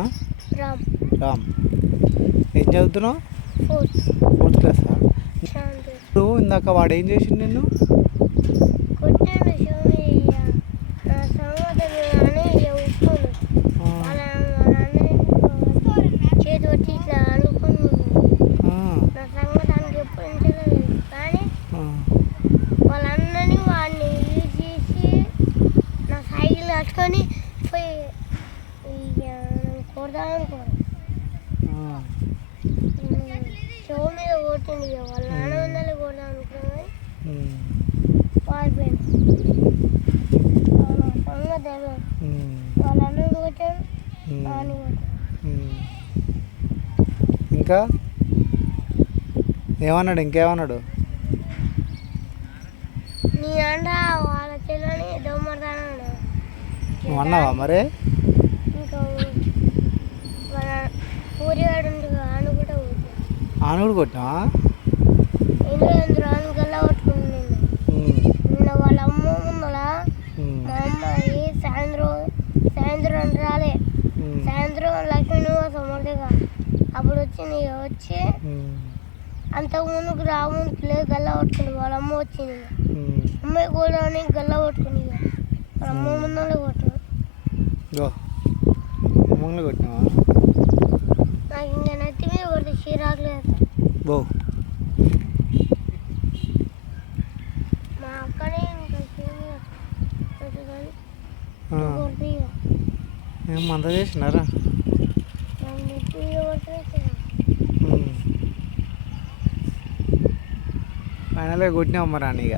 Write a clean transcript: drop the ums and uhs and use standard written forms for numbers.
ఆ? రామ్ రామ్. ఏం చదువుతున్నావు? ఫోర్త్ ఫోర్త్ క్లాసా? శాంతి ఇప్పుడు ఇందాక వాడు ఏం చేసిండు నిన్ను? కొట్టాను శివుని నా సమాధానం అని ఉప్పును ఆ, వాళ్ళ చేతి వచ్చి ఇట్లా అనుకుని ఆ, నా సంగతానికి ఎప్పుడు ఉంచలేదు కానీ ఆ, వాళ్ళ అన్నని వాడిని యూజ్ చేసి నా సైకిల్ కట్టుకొని పోయి కొడదామనుకో ఆ. చెవు మీద కొట్టింది ఇక వాళ్ళ నాన్న వందలు కొడదాం అనుకున్నాను ఉమ్, పారిపోయాను సంగతి తెలియదు ఉమ్, వాళ్ళ అన్నని కొట్టాను ఉమ్, నాని కొట్టాను ఉమ్. ఇంకా ఏమన్నాడు? ఇంకేమన్నాడు? నీ అంట వాళ్ళ చెల్లని దొమ్మడతాను నువ్వు అన్నావా మరి? ఇంకా వాళ్ళ పూరివాడు ఉంటుంది ఆను కూడా పోతుంది ఆను కూడా కొట్టినావా? ఎందుకు ఆను గల్లా కొట్టుకుని నిన్న ఉమ్, నిన్న వాళ్ళ అమ్మ ముందర ఉమ్, మా అమ్మాయి సాయంత్రం రాలే ఉమ్, సాయంత్రం లక్ష్మీ నివాసం ఉండేగా అప్పుడు వచ్చింది వచ్చి ఉమ్, అంతకుముందుకు రాముందుకు లేదు గల్లా కొట్టుకుంది వాళ్ళ అమ్మ వచ్చింది ఉమ్. అమ్మాయి కూడా అని గల్లా కొట్టుకుని వాళ్ళ అమ్మ ముందరే కొట్టాను గో అమ్మంగా కొట్టినావా? నాకు ఇంకా నెత్తి మీద కొడితే చీరాకు లేదు బో. మా అక్కనే ఇంకా శివుని కొట్టుకొని ఆ, కొడితే ఇక ఏం మంత చేసినారా? నాకు నెత్తి మీద కొడితే చీరాకు. ఫైనల్గా కొట్టినావు మరి అని ఇక